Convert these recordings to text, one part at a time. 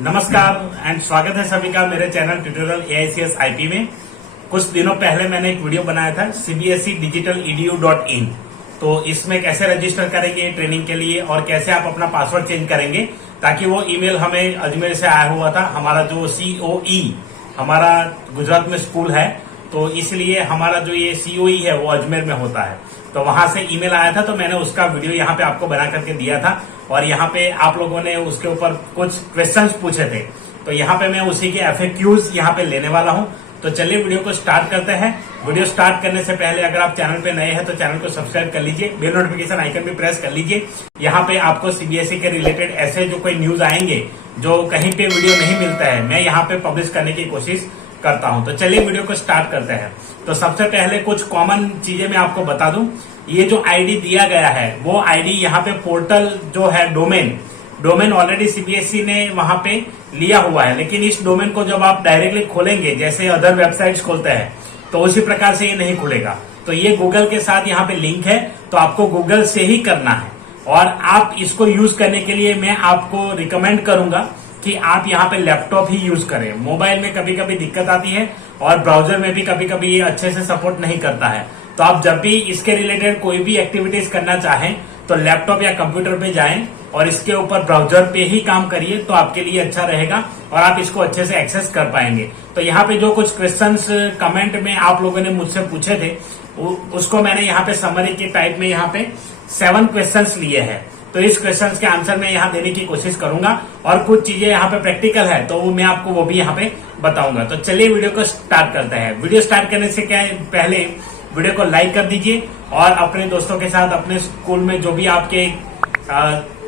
नमस्कार एंड स्वागत है सभी का मेरे चैनल ट्यूटोरियल AICS IP में। कुछ दिनों पहले मैंने एक वीडियो बनाया था CBSE Digital EDU.in। तो इसमें कैसे रजिस्टर करेंगे ट्रेनिंग के लिए और कैसे आप अपना पासवर्ड चेंज करेंगे, ताकि वो ईमेल हमें अजमेर से आया हुआ था। हमारा जो COE हमारा गुजरात में स्कूल है, तो इसलिए हमारा जो ये COE है वो अजमेर में होता है। तो वहां से ईमेल आया था, तो मैंने उसका वीडियो यहाँ पे आपको बना करके दिया था और यहाँ पे आप लोगों ने उसके ऊपर कुछ क्वेश्चंस पूछे थे। तो यहाँ पे मैं उसी के FAQs यहाँ पे लेने वाला हूँ। तो चलिए वीडियो को स्टार्ट करते हैं। वीडियो स्टार्ट करने से पहले अगर आप चैनल पे नए हैं तो चैनल को सब्सक्राइब कर लीजिए, बेल नोटिफिकेशन आइकन भी प्रेस कर लीजिए। यहाँ पे आपको CBSE के रिलेटेड ऐसे जो कोई न्यूज आएंगे जो कहीं पे वीडियो नहीं मिलता है, मैं यहाँ पे पब्लिश करने की कोशिश करता हूँ। तो चलिए वीडियो को स्टार्ट करते हैं। तो सबसे पहले कुछ कॉमन चीजें मैं आपको बता दूं। ये जो आईडी दिया गया है वो आईडी यहाँ पे पोर्टल जो है डोमेन ऑलरेडी CBSE ने वहां पे लिया हुआ है, लेकिन इस डोमेन को जब आप डायरेक्टली खोलेंगे जैसे अदर वेबसाइट्स खोलते हैं तो उसी प्रकार से ये नहीं खुलेगा। तो ये गूगल के साथ यहाँ पे लिंक है, तो आपको गूगल से ही करना है। और आप इसको यूज करने के लिए मैं आपको रिकमेंड करूंगा कि आप यहाँ पे लैपटॉप ही यूज करें। मोबाइल में कभी कभी दिक्कत आती है और ब्राउजर में भी कभी कभी ये अच्छे से सपोर्ट नहीं करता है। तो आप जब भी इसके रिलेटेड कोई भी एक्टिविटीज करना चाहें तो लैपटॉप या कंप्यूटर पे जाएं और इसके ऊपर ब्राउजर पे ही काम करिए, तो आपके लिए अच्छा रहेगा और आप इसको अच्छे से एक्सेस कर पाएंगे। तो यहाँ पे जो कुछ क्वेश्चंस कमेंट में आप लोगों ने मुझसे पूछे थे उसको मैंने यहाँ पे समरी के टाइप में यहाँ पे 7 क्वेश्चंस लिए हैं। तो इस क्वेश्चंस के आंसर मैं यहाँ देने की कोशिश करूंगा और कुछ चीजें यहाँ पे प्रैक्टिकल है तो मैं आपको वो भी यहाँ पे बताऊंगा। तो चलिए वीडियो को स्टार्ट करते हैं। वीडियो स्टार्ट करने से क्या है, पहले वीडियो को लाइक कर दीजिए और अपने दोस्तों के साथ, अपने स्कूल में जो भी आपके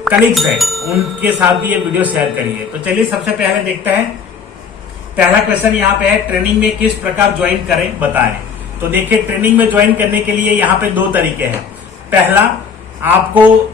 कलीग्स है उनके साथ भी ये वीडियो शेयर करिए। तो चलिए सबसे पहले देखते हैं। पहला क्वेश्चन यहाँ पे है, ट्रेनिंग में किस प्रकार ज्वाइन करें बताएं। तो देखिए, ट्रेनिंग में ज्वाइन करने के लिए यहाँ पे 2 तरीके हैं। पहला, आपको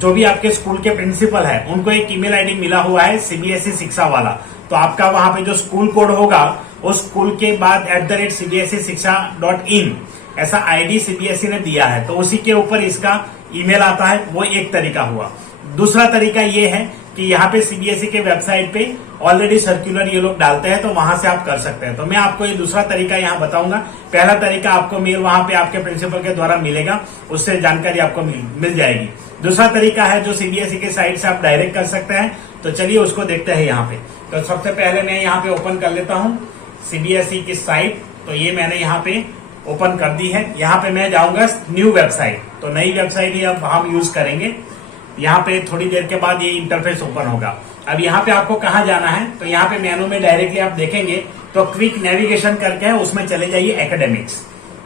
जो भी आपके स्कूल के प्रिंसिपल है उनको एक ईमेल आईडी मिला हुआ है CBSE शिक्षा वाला। तो आपका वहां पे जो स्कूल कोड होगा उस स्कूल के बाद @CBSEShiksha.in ऐसा आईडी CBSE ने दिया है, तो उसी के ऊपर इसका ईमेल आता है। वो एक तरीका हुआ। दूसरा तरीका ये है कि यहाँ पे CBSE के वेबसाइट पे ऑलरेडी सर्कुलर ये लोग डालते हैं, तो वहां से आप कर सकते हैं। तो मैं आपको ये दूसरा तरीका यहाँ बताऊंगा। पहला तरीका आपको मेल वहां पे आपके प्रिंसिपल के द्वारा मिलेगा, उससे जानकारी आपको मिल जाएगी। दूसरा तरीका है जो CBSE के साइट से आप डायरेक्ट कर सकते हैं। तो चलिए उसको देखते हैं यहाँ पे। तो सबसे पहले मैं यहाँ पे ओपन कर लेता हूँ CBSE की साइट। तो ये मैंने यहाँ पे ओपन कर दी है। यहाँ पे मैं जाऊंगा न्यू वेबसाइट, तो नई वेबसाइट ही अब हम यूज करेंगे। यहाँ पे थोड़ी देर के बाद ये इंटरफेस ओपन होगा। अब यहाँ पे आपको कहाँ जाना है, तो यहाँ पे मेनू में डायरेक्टली आप देखेंगे तो क्विक नेविगेशन करके है, उसमें चले जाइए एकेडमिक्स।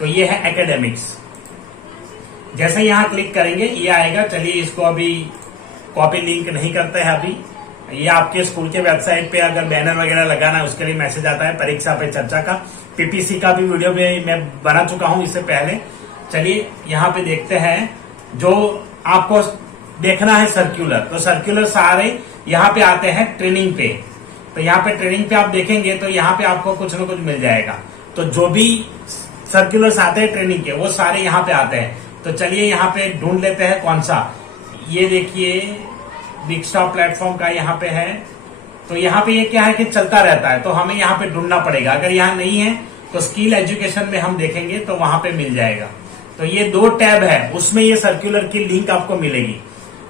तो ये है एकेडमिक्स। जैसे यहाँ क्लिक करेंगे ये आएगा। चलिए इसको अभी कॉपी लिंक नहीं करते हैं अभी। ये आपके स्कूल के वेबसाइट पे अगर बैनर वगैरह लगाना है उसके लिए मैसेज आता है परीक्षा पे चर्चा का। PPC का भी वीडियो में मैं बना चुका हूं इससे पहले। चलिए यहाँ पे देखते हैं। जो आपको देखना है सर्कुलर, तो सर्कुलर सारे यहाँ पे आते हैं ट्रेनिंग पे। तो यहाँ पे ट्रेनिंग पे आप देखेंगे तो यहाँ पे आपको कुछ न कुछ मिल जाएगा। तो जो भी सर्कुलर्स आते हैं ट्रेनिंग के वो सारे यहाँ पे आते हैं। तो चलिए यहाँ पे ढूंढ लेते हैं कौन सा। ये देखिए बिग स्टॉप प्लेटफॉर्म का यहाँ पे है। तो यहाँ पे ये क्या है कि चलता रहता है, तो हमें यहाँ पे ढूंढना पड़ेगा। अगर यहाँ नहीं है तो स्किल एजुकेशन में हम देखेंगे तो वहां पे मिल जाएगा। तो ये 2 टैब है, उसमें ये सर्कुलर की लिंक आपको मिलेगी।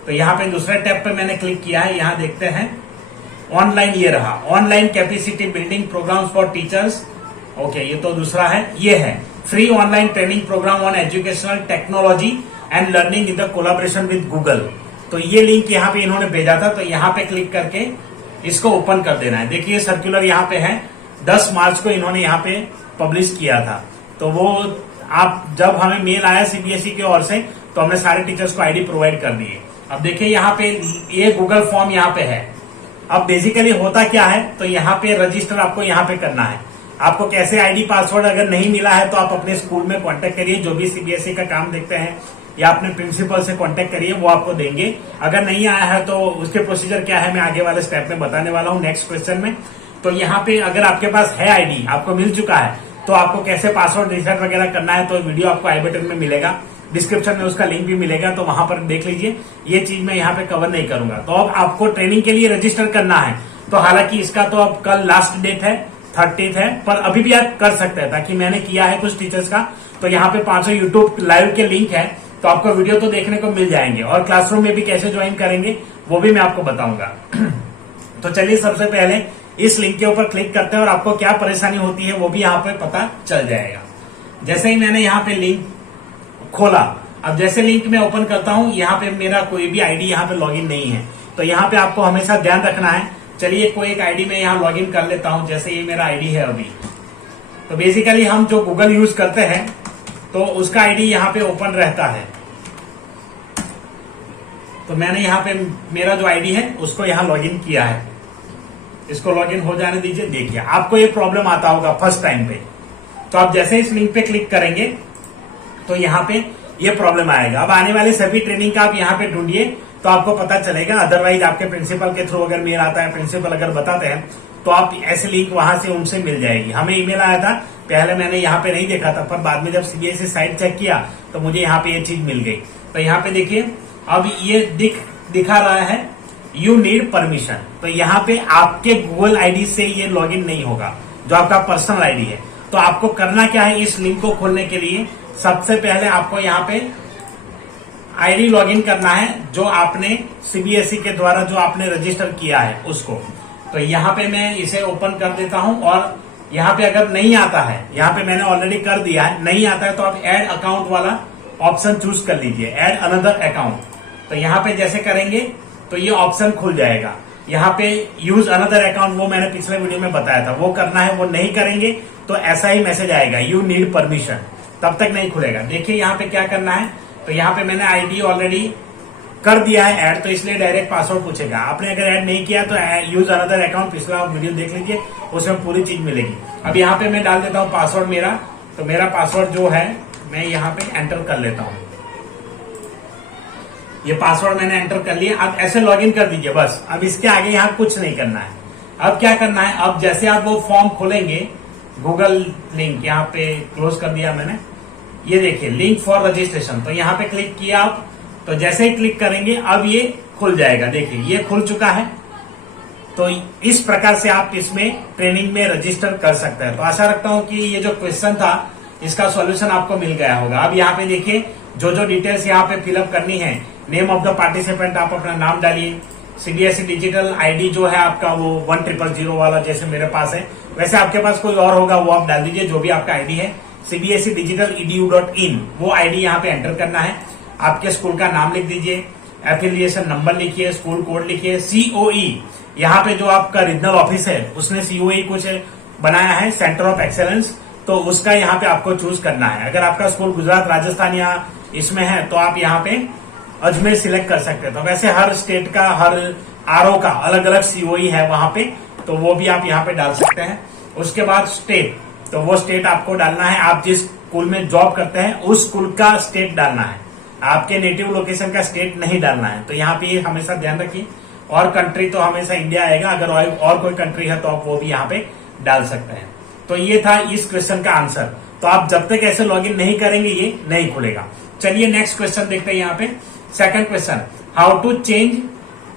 तो यहाँ पे दूसरे टैब पे मैंने क्लिक किया है। यहाँ देखते हैं ऑनलाइन, ये रहा online capacity building programs for teachers. Okay, ये तो दूसरा है। ये है free online training program on educational technology and learning in the collaboration with Google. तो ये लिंक यहाँ पे इन्होंने भेजा था, तो यहाँ पे क्लिक करके इसको ओपन कर देना है। देखिए सर्कुलर यहाँ पे है, 10 मार्च को इन्होंने यहाँ पे पब्लिश किया था। तो वो आप जब हमें मेल आया CBSE की ओर से तो हमने सारे टीचर्स को आईडी प्रोवाइड कर दिए। अब देखिए यहाँ पे ये गूगल फॉर्म यहाँ पे है। अब बेसिकली होता क्या है, तो यहाँ पे रजिस्टर आपको यहाँ पे करना है। आपको कैसे आईडी पासवर्ड अगर नहीं मिला है तो आप अपने स्कूल में कांटेक्ट करिए, जो भी CBSE का काम देखते हैं, या अपने प्रिंसिपल से कांटेक्ट करिए, वो आपको देंगे। अगर नहीं आया है तो उसके प्रोसीजर क्या है मैं आगे वाले स्टेप में बताने वाला हूँ नेक्स्ट क्वेश्चन में। तो यहाँ पे अगर आपके पास है आईडी, आपको मिल चुका है, तो आपको कैसे पासवर्ड रीसेट वगैरह करना है तो वीडियो आपको आई बटन में मिलेगा। डिस्क्रिप्शन में उसका लिंक भी मिलेगा, तो वहां पर देख लीजिए। ये चीज मैं यहाँ पे कवर नहीं करूंगा। तो अब आपको ट्रेनिंग के लिए रजिस्टर करना है, तो हालांकि इसका तो अब कल लास्ट डेट है, 30 है, पर अभी भी आप कर सकते हैं, ताकि मैंने किया है कुछ टीचर्स का। तो यहाँ पे 500 यूट्यूब लाइव के लिंक है, तो आपको वीडियो तो देखने को मिल जाएंगे, और क्लासरूम में भी कैसे ज्वाइन करेंगे वो भी मैं आपको बताऊंगा। तो चलिए सबसे पहले इस लिंक के ऊपर क्लिक करते हैं और आपको क्या परेशानी होती है वो भी यहाँ पे पता चल जाएगा। जैसे ही मैंने यहाँ पे लिंक खोला, अब जैसे लिंक मैं ओपन करता हूँ, यहाँ पे मेरा कोई भी आईडी यहाँ पे लॉगिन नहीं है, तो यहाँ पे आपको हमेशा ध्यान रखना है। चलिए कोई एक आईडी में यहाँ लॉगिन कर लेता हूँ, जैसे ये मेरा आईडी है अभी। तो बेसिकली हम जो गूगल यूज करते हैं तो उसका आईडी यहाँ पे ओपन रहता है। तो मैंने यहाँ पे मेरा जो आईडी है उसको यहाँ लॉगिन किया है, इसको लॉगिन हो जाने दीजिए। देखिए आपको ये प्रॉब्लम आता होगा फर्स्ट टाइम पे, तो आप जैसे इस लिंक पे क्लिक करेंगे तो यहाँ पे ये प्रॉब्लम आएगा। अब आने वाले सभी ट्रेनिंग का आप यहाँ पे ढूंढिए तो आपको पता चलेगा, अदरवाइज आपके प्रिंसिपल के थ्रू अगर मेल आता है, प्रिंसिपल अगर बताते हैं तो आप ऐसे लिंक वहां से उनसे मिल जाएगी। हमें ईमेल आया था, पहले मैंने यहाँ पे नहीं देखा था, पर बाद में जब सीबीएसई साइट चेक किया तो मुझे यहाँ पे ये चीज मिल गई। तो यहाँ पे देखिए अब ये दिखा रहा है यू नीड परमिशन। तो यहाँ पे आपके गूगल आईडी से ये लॉगिन नहीं होगा, जो आपका पर्सनल आईडी है। तो आपको करना क्या है, इस लिंक को खोलने के लिए सबसे पहले आपको यहाँ पे आईडी लॉगिन करना है, जो आपने सीबीएसई के द्वारा जो आपने रजिस्टर किया है उसको। तो यहाँ पे मैं इसे ओपन कर देता हूं, और यहाँ पे अगर नहीं आता है, यहाँ पे मैंने ऑलरेडी कर दिया है, नहीं आता है तो आप ऐड अकाउंट वाला ऑप्शन चूज कर लीजिए, ऐड अनदर अकाउंट। तो यहाँ पे जैसे करेंगे तो ये ऑप्शन खुल जाएगा। यहाँ पे यूज अनदर अकाउंट, वो मैंने पिछले वीडियो में बताया था, वो करना है। वो नहीं करेंगे तो ऐसा ही मैसेज आएगा, यू नीड परमिशन, तब तक नहीं खुलेगा। देखिए यहाँ पे क्या करना है, तो यहाँ पे मैंने आईडी ऑलरेडी कर दिया है ऐड, तो इसलिए डायरेक्ट पासवर्ड पूछेगा। आपने अगर ऐड नहीं किया तो यूज अनदर अकाउंट पिछला वीडियो देख लीजिए, उसमें पूरी चीज मिलेगी। अब यहाँ पे मैं डाल देता हूँ पासवर्ड मेरा। तो मेरा पासवर्ड जो है मैं यहाँ पे एंटर कर लेता हूँ। ये पासवर्ड मैंने एंटर कर लिया। अब ऐसे लॉगिन कर दीजिए बस, अब इसके आगे यहाँ कुछ नहीं करना है। अब क्या करना है, अब जैसे आप वो फॉर्म खोलेंगे, गूगल लिंक यहाँ पे क्लोज कर दिया मैंने, ये देखिए लिंक फॉर रजिस्ट्रेशन, तो यहाँ पे क्लिक किया आप। तो जैसे ही क्लिक करेंगे अब ये खुल जाएगा, देखिए ये खुल चुका है। तो इस प्रकार से आप इसमें ट्रेनिंग में रजिस्टर कर सकते हैं। तो आशा रखता हूं कि ये जो क्वेश्चन था इसका सॉल्यूशन आपको मिल गया होगा। अब यहाँ पे देखिए जो डिटेल्स यहाँ पे फिलअप करनी है, नेम ऑफ द पार्टिसिपेंट, आप अपना नाम डालिए। सीबीएसई डिजिटल आईडी जो है आपका वो 1000 वाला जैसे मेरे पास है, वैसे आपके पास कोई और होगा वो आप डाल दीजिए, जो भी आपका आईडी है। सीबीएसई डिजिटल edu.in वो आईडी यहाँ पे एंटर करना है। आपके स्कूल का नाम लिख दीजिए, एफिलिएशन नंबर लिखिए, स्कूल कोड लिखिए, सीओई, यहाँ पे जो आपका रीजनल ऑफिस है उसने सीओई कुछ बनाया है, सेंटर ऑफ एक्सेलेंस, तो उसका यहाँ पे आपको चूज करना है। अगर आपका स्कूल गुजरात, राजस्थान या इसमें है तो आप यहाँ पे अजमेर सिलेक्ट कर सकते हैं। तो वैसे हर स्टेट का, हर आरओ का अलग अलग सीओई है वहां पे, तो वो भी आप यहाँ पे डाल सकते हैं। उसके बाद स्टेट, तो वो स्टेट आपको डालना है, आप जिस स्कूल में जॉब करते हैं उस स्कूल का स्टेट डालना है, आपके नेटिव लोकेशन का स्टेट नहीं डालना है। तो यहाँ पे हमेशा ध्यान रखिए। और कंट्री तो हमेशा इंडिया आएगा, अगर और कोई कंट्री है तो आप वो भी यहाँ पे डाल सकते हैं। तो ये था इस क्वेश्चन का आंसर। तो आप जब तक ऐसे लॉगिन नहीं करेंगे ये नहीं खुलेगा। चलिए नेक्स्ट क्वेश्चन देखते हैं। यहाँ पे second question, how to change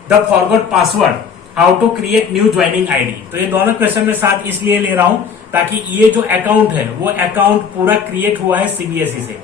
the forgot password, how to create new joining ID. तो ये दोनों क्वेश्चन में साथ इसलिए ले रहा हूं ताकि ये जो अकाउंट है वो अकाउंट पूरा क्रिएट हुआ है सीबीएसई से,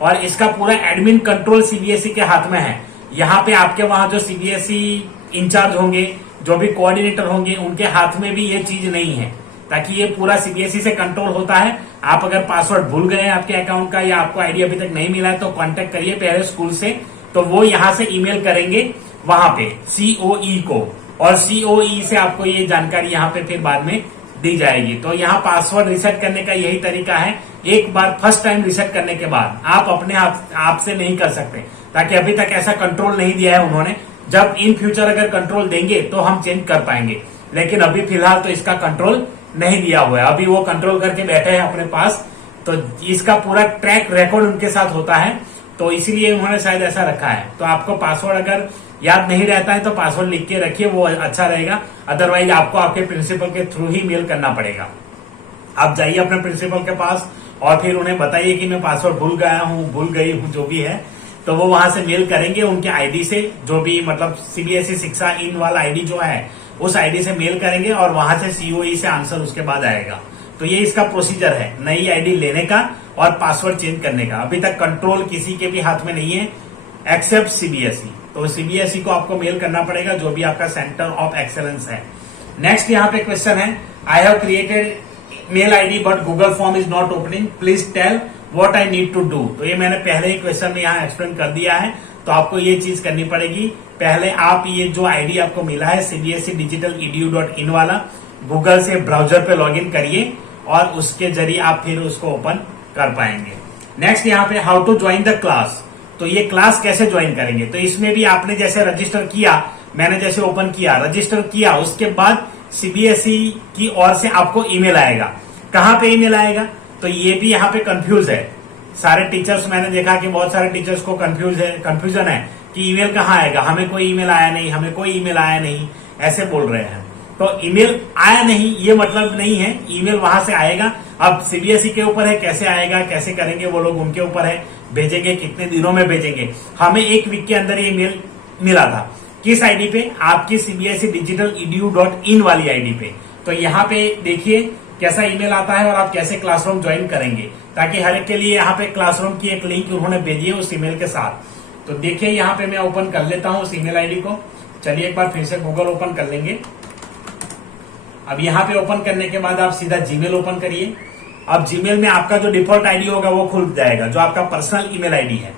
और इसका पूरा एडमिन कंट्रोल सीबीएसई के हाथ में है। यहाँ पे आपके वहां जो सीबीएसई इंचार्ज होंगे, जो भी कोऑर्डिनेटर होंगे, उनके हाथ में भी ये चीज नहीं है, ताकि ये पूरा सीबीएसई से कंट्रोल होता है। आप अगर पासवर्ड भूल गए आपके अकाउंट का, या आपको आईडी अभी तक नहीं मिला है, तो कांटेक्ट करिए पहले स्कूल से, तो वो यहाँ से ईमेल करेंगे वहां पे सीओई को, और सीओई से आपको ये जानकारी यहाँ पे फिर बाद में दी जाएगी। तो यहाँ पासवर्ड रिसेट करने का यही तरीका है। एक बार फर्स्ट टाइम रिसेट करने के बाद आप अपने आप से नहीं कर सकते, ताकि अभी तक ऐसा कंट्रोल नहीं दिया है उन्होंने। जब इन फ्यूचर अगर कंट्रोल देंगे तो हम चेंज कर पाएंगे, लेकिन अभी फिलहाल तो इसका कंट्रोल नहीं दिया हुआ है। अभी वो कंट्रोल करके बैठे हैं अपने पास, तो इसका पूरा ट्रैक रिकॉर्ड उनके साथ होता है, तो इसीलिए उन्होंने शायद ऐसा रखा है। तो आपको पासवर्ड अगर याद नहीं रहता है तो पासवर्ड लिख के रखिए, वो अच्छा रहेगा। अदरवाइज आपको आपके प्रिंसिपल के थ्रू ही मेल करना पड़ेगा। आप जाइए अपने प्रिंसिपल के पास और फिर उन्हें बताइए कि मैं पासवर्ड भूल गया हूँ, भूल गई हूँ, जो भी है, तो वो वहां से मेल करेंगे उनके आईडी से, जो भी मतलब सीबीएसई शिक्षा इन वाला आईडी जो है उस आईडी से मेल करेंगे और वहां से सीओई से आंसर उसके बाद आएगा। तो ये इसका प्रोसीजर है नई आईडी लेने का और पासवर्ड चेंज करने का। अभी तक कंट्रोल किसी के भी हाथ में नहीं है एक्सेप्ट सीबीएसई। तो सीबीएसई को आपको मेल करना पड़ेगा, जो भी आपका सेंटर ऑफ एक्सेलेंस है। नेक्स्ट यहाँ पे क्वेश्चन है, I have created mail ID but Google form is not opening, please tell what I need to do. तो ये मैंने पहले ही क्वेश्चन में यहाँ एक्सप्लेन कर दिया है। तो आपको ये चीज करनी पड़ेगी, पहले आप ये जो आईडी आपको मिला है cbsedigitaledu.in वाला, गूगल से ब्राउजर पे लॉगिन करिए और उसके जरिए आप फिर उसको ओपन कर पाएंगे। नेक्स्ट यहाँ पे how to join the class. तो ये क्लास कैसे ज्वाइन करेंगे, तो इसमें भी आपने जैसे रजिस्टर किया, मैंने जैसे ओपन किया, रजिस्टर किया, उसके बाद सीबीएसई की ओर से आपको ईमेल आएगा। कहाँ पे ईमेल आएगा, तो ये भी यहाँ पे कंफ्यूज है सारे टीचर्स। मैंने देखा कि बहुत सारे टीचर्स को कंफ्यूजन है कि ईमेल कहाँ आएगा, हमें कोई ईमेल आया नहीं, हमें कोई ईमेल आया नहीं, ऐसे बोल रहे हैं। तो ईमेल आया नहीं ये मतलब नहीं है, ईमेल वहां से आएगा। अब सीबीएसई के ऊपर है कैसे आएगा, कैसे करेंगे वो लोग, उनके ऊपर है, भेजेंगे कितने दिनों में भेजेंगे। हमें 1 वीक के अंदर ये ईमेल मिला था। किस आईडी पे, आपकी cbsedigitaledu.in वाली आईडी पे। तो यहाँ पे देखिए कैसा ईमेल आता है और आप कैसे क्लासरूम ज्वाइन करेंगे, ताकि हर एक के लिए यहाँ पे क्लासरूम की एक लिंक उन्होंने भेजी है उस ईमेल के साथ। तो देखिए यहाँ पे मैं ओपन कर लेता हूँ उस ईमेल आईडी को। चलिए एक बार फिर से गूगल ओपन कर लेंगे। अब यहाँ पे ओपन करने के बाद आप सीधा जीमेल ओपन करिए। अब जीमेल में आपका जो डिफॉल्ट आईडी होगा वो खुल जाएगा, जो आपका पर्सनल ईमेल आईडी है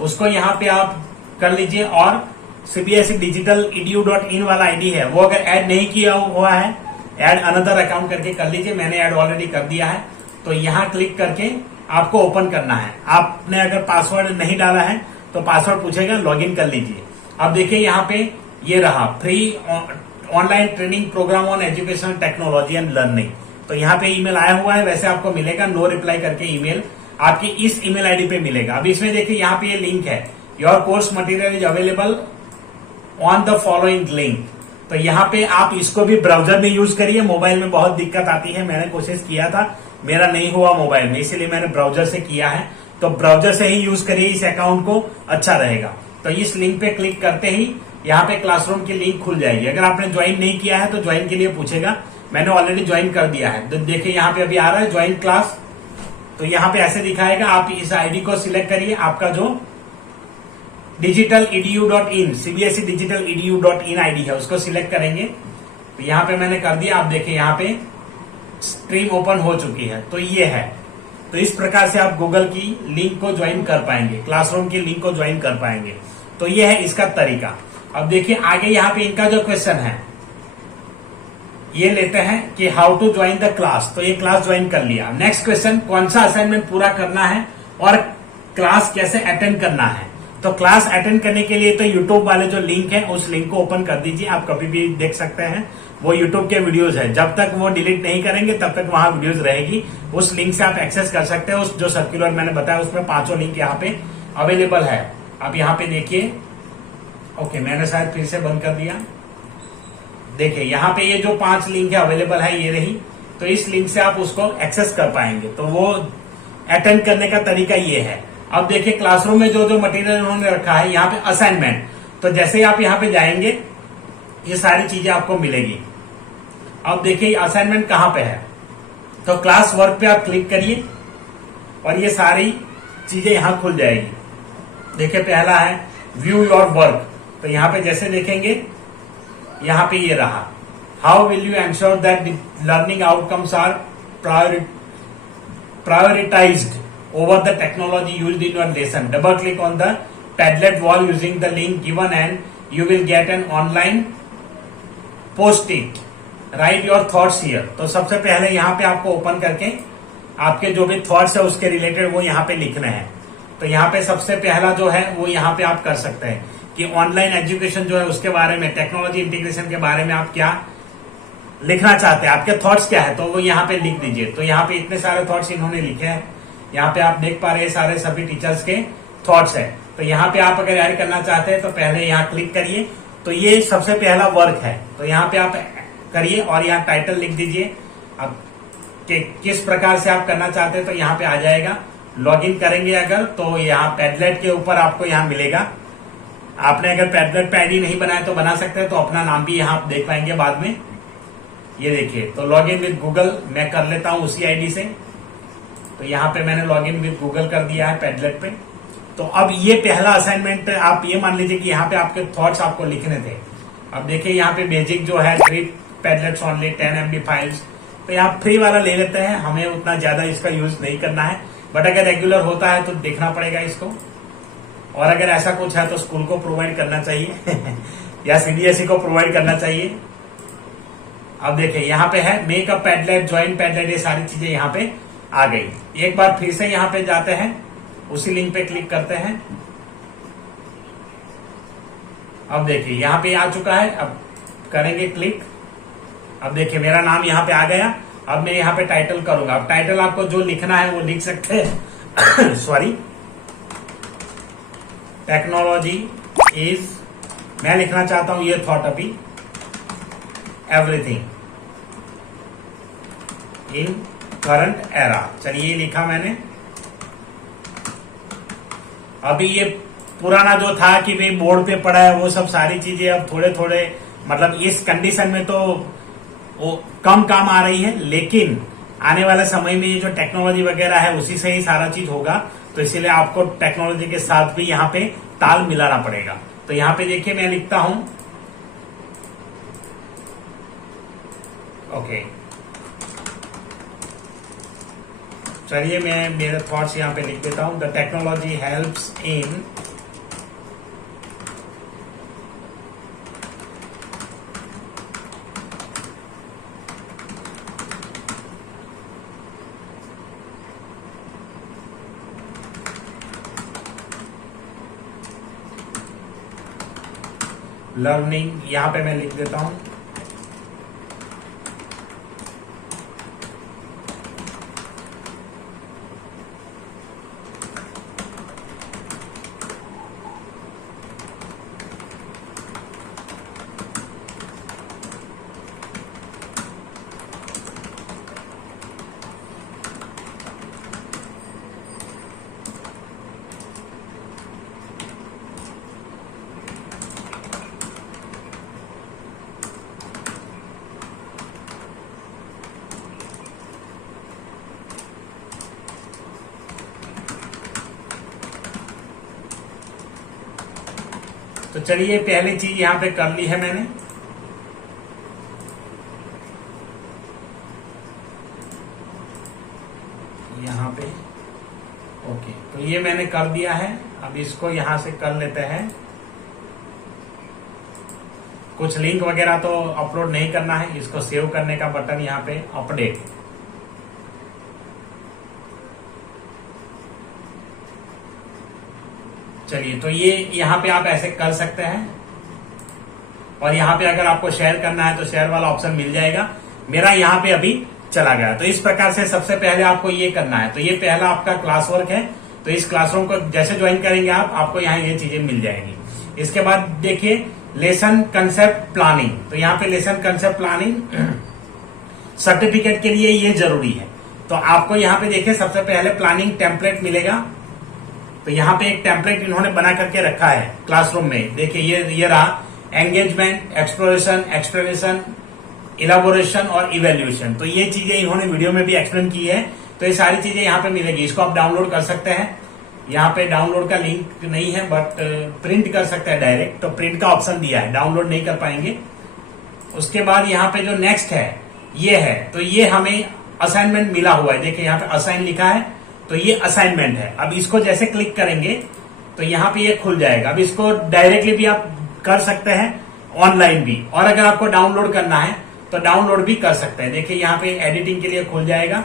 उसको यहाँ पे आप कर लीजिए। और cbsedigitaledu.in वाला आईडी है वो अगर ऐड नहीं किया हुआ है, ऐड अनदर अकाउंट करके कर लीजिए। मैंने ऐड ऑलरेडी कर दिया है। तो यहाँ क्लिक करके आपको ओपन करना है। आपने अगर पासवर्ड नहीं डाला है तो पासवर्ड पूछेगा, लॉगिन कर लीजिए। अब देखिए यहाँ पे ये रहा free online training program on education technology and learning. तो यहाँ पे ईमेल आया हुआ है, वैसे आपको मिलेगा नो रिप्लाई करके ईमेल आपकी इस ईमेल आईडी पे मिलेगा। अब इसमें देखिए यहाँ पे ये लिंक है, your course material is available on the following link. तो यहाँ पे आप इसको भी ब्राउजर में यूज करिए। मोबाइल में बहुत दिक्कत आती है, मैंने कोशिश किया था, मेरा नहीं हुआ मोबाइल में, इसीलिए मैंने ब्राउजर से किया है। तो ब्राउजर से ही यूज करिए इस अकाउंट को, अच्छा रहेगा। तो इस लिंक पे क्लिक करते ही यहाँ पे क्लासरूम की लिंक खुल जाएगी। अगर आपने ज्वाइन नहीं किया है तो ज्वाइन के लिए पूछेगा, मैंने ऑलरेडी ज्वाइन कर दिया है। तो देखिए यहाँ पे अभी आ रहा है ज्वाइन क्लास। तो यहाँ पे ऐसे दिखाएगा, आप इस आईडी को सिलेक्ट करिए, आपका जो digitaledu.in cbsedigitaledu.in आईडी है उसको सिलेक्ट करेंगे। तो यहाँ पे मैंने कर दिया। आप देखिए यहाँ पे स्ट्रीम ओपन हो चुकी है। तो ये है, तो इस प्रकार से आप गूगल की लिंक को ज्वाइन कर पाएंगे, क्लासरूम की लिंक को ज्वाइन कर पाएंगे। तो ये है इसका तरीका। अब देखिए आगे यहाँ पे इनका जो क्वेश्चन है ये लेते हैं कि how to join the class. तो ये क्लास ज्वाइन कर लिया। नेक्स्ट क्वेश्चन, कौन सा असाइनमेंट पूरा करना है और क्लास कैसे अटेंड करना है। तो क्लास अटेंड करने के लिए तो यूट्यूब वाले जो लिंक है उस लिंक को ओपन कर दीजिए। आप कभी भी देख सकते हैं, वो यूट्यूब के वीडियोस है, जब तक वो डिलीट नहीं करेंगे तब तक वहां वीडियोस रहेगी। उस लिंक से आप एक्सेस कर सकते हैं। उस जो सर्कुलर मैंने बताया उसमें 5 लिंक यहाँ पे अवेलेबल है। आप यहाँ पे देखिए, ओके मैंने शायद फिर से बंद कर दिया। देखिए यहाँ पे ये जो 5 लिंक है अवेलेबल है, ये रही। तो इस लिंक से आप उसको एक्सेस कर पाएंगे। तो वो अटेंड करने का तरीका ये है। अब देखिए क्लासरूम में जो जो मटेरियल उन्होंने रखा है, यहाँ पे असाइनमेंट। तो जैसे ही आप यहाँ पे जाएंगे ये सारी चीजें आपको मिलेगी। अब देखिए असाइनमेंट कहाँ पे है, तो क्लास वर्क पे आप क्लिक करिए और ये सारी चीजें यहाँ खुल जाएगी। देखिए पहला है व्यू योर वर्क। तो यहाँ पे जैसे देखेंगे यहाँ पे ये रहा, how will you ensure that learning outcomes are prioritized over the technology used in your lesson. Double click on the Padlet wall using the link given and you will get an online post-it. Write your thoughts here. तो सबसे पहले यहाँ पे आपको open करके आपके जो भी थॉट्स है उसके रिलेटेड वो यहाँ पे लिखने हैं। तो यहाँ पे सबसे पहला जो है वो यहाँ पे आप कर सकते हैं कि ऑनलाइन एजुकेशन जो है उसके बारे में, टेक्नोलॉजी इंटीग्रेशन के बारे में आप क्या लिखना चाहते हैं, आपके थॉट्स क्या है, तो वो यहाँ पे लिख दीजिए। तो यहाँ पे इतने सारे थॉट्स इन्होंने लिखे हैं, यहाँ पे आप देख पा रहे हैं सारे सभी टीचर्स के थॉट्स है। तो यहाँ पे आप अगर ऐड करना चाहते हैं तो पहले यहाँ क्लिक करिए। तो ये सबसे पहला वर्क है, तो यहाँ पे आप करिए और यहाँ टाइटल लिख दीजिए। अब किस प्रकार से आप करना चाहते हैं तो यहाँ पे आ जाएगा। लॉगिन करेंगे अगर तो यहाँ पैडलेट के ऊपर आपको यहाँ मिलेगा आपने अगर पैडलेट पे आईडी नहीं बनाया तो बना सकते हैं, तो अपना नाम भी यहाँ आप देख पाएंगे बाद में। ये देखिए, तो लॉग इन विद गूगल मैं कर लेता हूं उसी आईडी से। तो यहाँ पे मैंने लॉग इन विद गूगल कर दिया है पैडलेट पे। तो अब ये पहला असाइनमेंट, आप ये मान लीजिए कि यहाँ पे आपके थॉट्स आपको लिखने थे। अब देखिए यहाँ पे बेसिक जो है 3 पैडलेट्स ओनली 10 MB फाइल्स, तो यहाँ फ्री वाला ले लेते हैं, हमें उतना ज्यादा इसका यूज नहीं करना है। बट अगर रेगुलर होता है तो देखना पड़ेगा इसको, और अगर ऐसा कुछ है तो स्कूल को प्रोवाइड करना चाहिए या सीबीएसई को प्रोवाइड करना चाहिए। अब देखिए यहाँ पे है make a Padlet, join Padlet, ये सारी चीजें यहाँ पे आ गई। एक बार फिर से यहाँ पे जाते हैं, उसी लिंक पे क्लिक करते हैं। अब देखिए यहाँ पे आ चुका है, अब करेंगे क्लिक। अब देखिए मेरा नाम यहाँ पे आ गया। अब मैं यहाँ पे टाइटल करूंगा। अब टाइटल आपको जो लिखना है वो लिख सकते हैं सॉरी, टेक्नोलॉजी इज, मैं लिखना चाहता हूं ये थॉट अभी, एवरीथिंग इन करंट एरा। चलिए लिखा मैंने। अभी ये पुराना जो था कि भाई बोर्ड पे पड़ा है वो सब सारी चीजें अब थोड़े थोड़े, मतलब इस कंडीशन में तो वो कम काम आ रही है, लेकिन आने वाले समय में ये जो टेक्नोलॉजी वगैरह है उसी से ही सारा चीज होगा। तो इसीलिए आपको टेक्नोलॉजी के साथ भी यहाँ पे ताल मिलाना पड़ेगा। तो यहाँ पे देखिए मैं लिखता हूं, ओके, चलिए मैं मेरे थॉट्स यहाँ पे लिख देता हूं। The technology helps in learning, यहां पे मैं लिख देता हूं तो चलिए पहली चीज यहां पे कर ली है मैंने। यहां पे ओके, तो ये मैंने कर दिया है। अब इसको यहां से कर लेते हैं। कुछ लिंक वगैरह तो अपलोड नहीं करना है, इसको सेव करने का बटन यहां पे अपडेट। चलिए, तो ये यहाँ पे आप ऐसे कर सकते हैं, और यहाँ पे अगर आपको शेयर करना है तो शेयर वाला ऑप्शन मिल जाएगा। मेरा यहाँ पे अभी चला गया। तो इस प्रकार से सबसे पहले आपको ये करना है। तो ये पहला आपका क्लास वर्क है। तो इस क्लासरूम को जैसे ज्वाइन करेंगे आप, आपको यहाँ ये चीजें मिल जाएंगी। इसके बाद देखिए लेसन कंसेप्ट प्लानिंग। तो यहाँ पे लेसन कंसेप्ट प्लानिंग सर्टिफिकेट के लिए ये जरूरी है। तो आपको यहाँ पे देखिए सबसे पहले प्लानिंग टेम्पलेट मिलेगा। तो यहाँ पे एक टेम्पलेट इन्होंने बना करके रखा है क्लासरूम में। देखिए ये रहा, एंगेजमेंट, एक्सप्लोरेशन, एक्सप्लेनेशन, इलाबोरेशन और इवेल्यूएशन। तो ये चीजें इन्होंने वीडियो में भी एक्सप्लेन की है। तो ये सारी चीजें यहाँ पे मिलेगी। इसको आप डाउनलोड कर सकते हैं। यहाँ पे डाउनलोड का लिंक नहीं है, बट प्रिंट कर सकते हैं डायरेक्ट। तो प्रिंट का ऑप्शन दिया है, डाउनलोड नहीं कर पाएंगे। उसके बाद यहाँ पे जो नेक्स्ट है ये है। तो ये हमें असाइनमेंट मिला हुआ है। देखिए यहाँ पे असाइन लिखा है, तो ये असाइनमेंट है। अब इसको जैसे क्लिक करेंगे तो यहाँ पे ये खुल जाएगा। अब इसको डायरेक्टली भी आप कर सकते हैं, ऑनलाइन भी, और अगर आपको डाउनलोड करना है तो डाउनलोड भी कर सकते हैं। देखिए यहाँ पे एडिटिंग के लिए खुल जाएगा।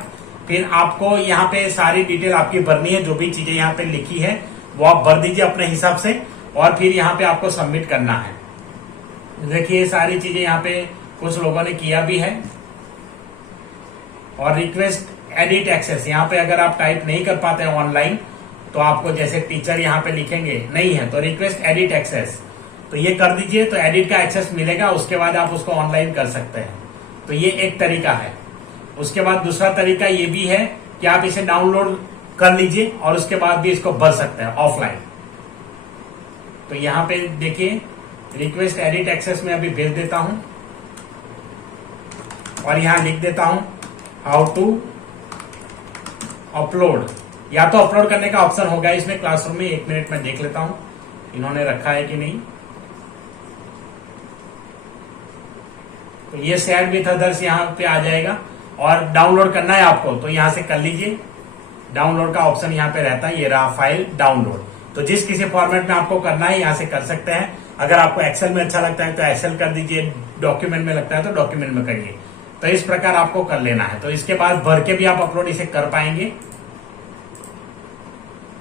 फिर आपको यहाँ पे सारी डिटेल आपकी भरनी है, जो भी चीजें यहाँ पे लिखी है वो आप भर दीजिए अपने हिसाब से, और फिर यहाँ पे आपको सबमिट करना है। देखिए सारी चीजें यहाँ पे कुछ लोगों ने किया भी है। और रिक्वेस्ट एडिट एक्सेस, यहाँ पे अगर आप टाइप नहीं कर पाते हैं ऑनलाइन, तो आपको जैसे टीचर यहाँ पे लिखेंगे नहीं है, तो रिक्वेस्ट एडिट एक्सेस, तो ये कर दीजिए, तो एडिट का एक्सेस मिलेगा। उसके बाद आप उसको ऑनलाइन कर सकते हैं। तो ये एक तरीका है। उसके बाद दूसरा तरीका ये भी है कि आप इसे डाउनलोड कर लीजिए और उसके बाद भी इसको भर सकते हैं ऑफलाइन। तो यहाँ पे देखिए रिक्वेस्ट एडिट एक्सेस में अभी भेज देता हूं और यहाँ लिख देता हूं हाउ टू अपलोड। या तो अपलोड करने का ऑप्शन होगा इसमें क्लासरूम में, 1 मिनट में देख लेता हूं इन्होंने रखा है कि नहीं। तो ये शेयर विथ अदर्स यहाँ पे आ जाएगा और डाउनलोड करना है आपको तो यहाँ से कर लीजिए। डाउनलोड का ऑप्शन यहाँ पे रहता है, ये रहा फाइल डाउनलोड। तो जिस किसी फॉर्मेट में आपको करना है यहाँ से कर सकते हैं। अगर आपको एक्सेल में अच्छा लगता है तो एक्सेल कर दीजिए, डॉक्यूमेंट में लगता है तो डॉक्यूमेंट में करिए। तो इस प्रकार आपको कर लेना है। तो इसके बाद भर के भी आप अपलोड इसे कर पाएंगे।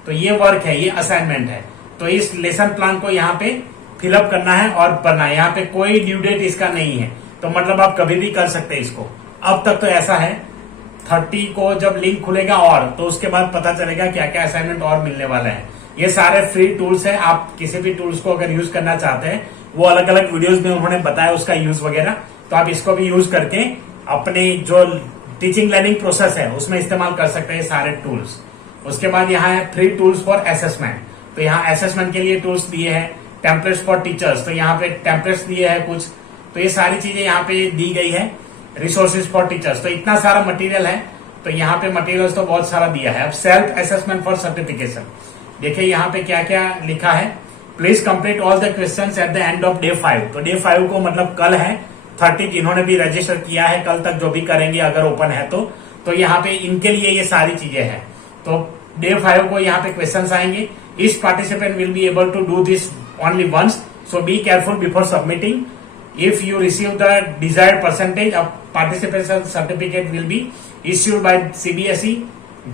तो ये वर्क है, ये असाइनमेंट है। तो इस लेसन प्लान को यहाँ पे फिलअप करना है और भरना है। यहाँ पे कोई ड्यू डेट इसका नहीं है, तो मतलब आप कभी भी कर सकते हैं इसको। अब तक तो ऐसा है 30 को जब लिंक खुलेगा और तो उसके बाद पता चलेगा क्या क्या असाइनमेंट और मिलने वाला है। ये सारे फ्री टूल्स हैं। आप किसी भी टूल्स को अगर यूज करना चाहते हैं, वो अलग अलग वीडियोस में उन्होंने बताया उसका यूज वगैरह, तो आप इसको भी यूज करके अपनी जो टीचिंग लर्निंग प्रोसेस है उसमें इस्तेमाल कर सकते हैं सारे टूल्स। उसके बाद यहाँ है फ्री टूल्स फॉर असेसमेंट। तो यहाँ असेसमेंट के लिए टूल्स दिए हैं। टेम्पलेट्स फॉर टीचर्स, तो यहाँ पे टेम्पलेट्स दिए हैं कुछ। तो ये सारी चीजें यहाँ पे दी गई है। रिसोर्सेज फॉर टीचर्स, तो इतना सारा मटेरियल है। तो यहाँ पे मटेरियल्स तो बहुत सारा दिया है। अब सेल्फ असेसमेंट फॉर सर्टिफिकेशन, देखिए यहाँ पे क्या क्या लिखा है। Please complete all the questions at the end of day 5। तो डे 5 को मतलब कल है 30, जिन्होंने भी रजिस्टर किया है कल तक जो भी करेंगे अगर ओपन है तो यहाँ पे इनके लिए ये सारी चीजें हैं। तो डे 5 को यहाँ पे क्वेश्चंस आएंगे। Each participant will be able to do this only once, so be careful before submitting. If you receive the desired percentage of participation certificate will be issued by CBSE,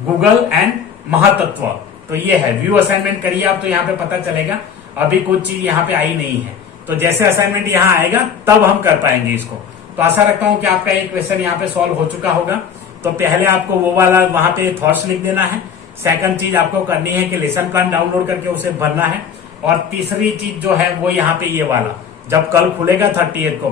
Google and महातत्व। तो ये है view assignment करिए आप, तो यहाँ पे पता चलेगा। अभी कुछ चीज यहाँ पे आई नहीं है, तो जैसे असाइनमेंट यहाँ आएगा तब हम कर पाएंगे इसको। तो आशा रखता हूँ कि आपका एक क्वेश्चन यहाँ पे सॉल्व हो चुका होगा। तो पहले आपको वो वाला वहां पे थॉट्स लिख देना है। सेकंड चीज आपको करनी है कि लेसन प्लान डाउनलोड करके उसे भरना है। और तीसरी चीज जो है वो यहाँ पे ये वाला, जब कल खुलेगा 30 को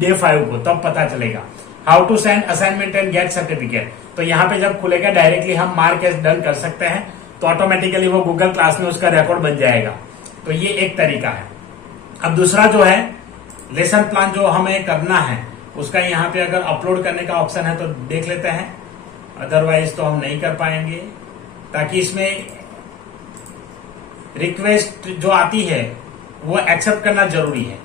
डे 5 को तब पता चलेगा how to send assignment and get certificate. तो यहाँ पे जब खुलेगा डायरेक्टली हम मार्क एज डन कर सकते हैं, तो ऑटोमेटिकली वो गूगल क्लास में उसका रिकॉर्ड बन जाएगा। तो ये एक तरीका है। अब दूसरा जो है लेसन प्लान जो हमें करना है उसका यहाँ पे अगर अपलोड करने का ऑप्शन है तो देख लेते हैं, अदरवाइज तो हम नहीं कर पाएंगे, ताकि इसमें रिक्वेस्ट जो आती है वो एक्सेप्ट करना जरूरी है।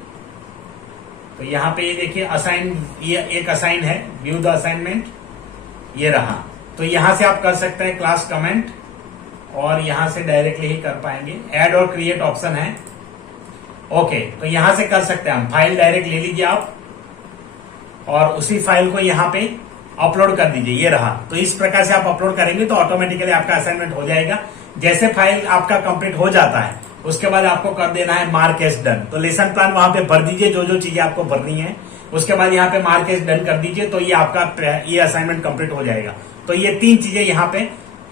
तो यहाँ पे ये देखिए असाइन, ये एक असाइन है, व्यू द असाइनमेंट, ये रहा। तो यहां से आप कर सकते हैं क्लास कमेंट और यहां से डायरेक्टली ही कर पाएंगे। ऐड और क्रिएट ऑप्शन है, ओके। तो यहां से कर सकते हैं हम। फाइल डायरेक्ट ले लीजिए आप और उसी फाइल को यहाँ पे अपलोड कर दीजिए, ये रहा। तो इस प्रकार से आप अपलोड करेंगे तो ऑटोमेटिकली आपका असाइनमेंट हो जाएगा। जैसे फाइल आपका कंप्लीट हो जाता है उसके बाद आपको कर देना है मार्क एज डन। तो लेसन प्लान वहां पे भर दीजिए जो जो चीजें आपको भरनी है, उसके बाद यहाँ पे मार्क एज डन कर दीजिए, तो ये आपका ये असाइनमेंट कंप्लीट हो जाएगा। तो ये 3 चीजें यहाँ पे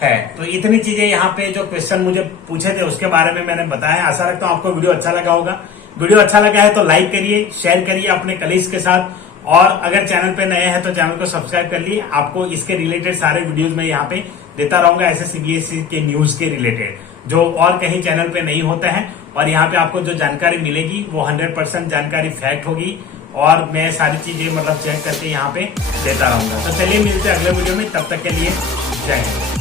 है। तो इतनी चीजें यहाँ पे जो क्वेश्चन मुझे पूछे थे उसके बारे में मैंने बताया। आशा रखता हूँ आपको वीडियो अच्छा लगा होगा। वीडियो अच्छा लगा है तो लाइक करिए, शेयर करिए अपने कलीग्स के साथ, और अगर चैनल पे नए हैं तो चैनल को सब्सक्राइब कर लिए। आपको इसके रिलेटेड सारे वीडियोज में यहाँ पे देता रहूंगा, ऐसे सीबीएसई के न्यूज के रिलेटेड जो और कहीं चैनल पे नहीं होता है। और यहाँ पे आपको जो जानकारी मिलेगी वो 100% जानकारी फैक्ट होगी, और मैं सारी चीजें मतलब चेक करके यहाँ पे देता रहूंगा। तो चलिए मिलते हैं अगले वीडियो में, तब तक के लिए जय हिंद।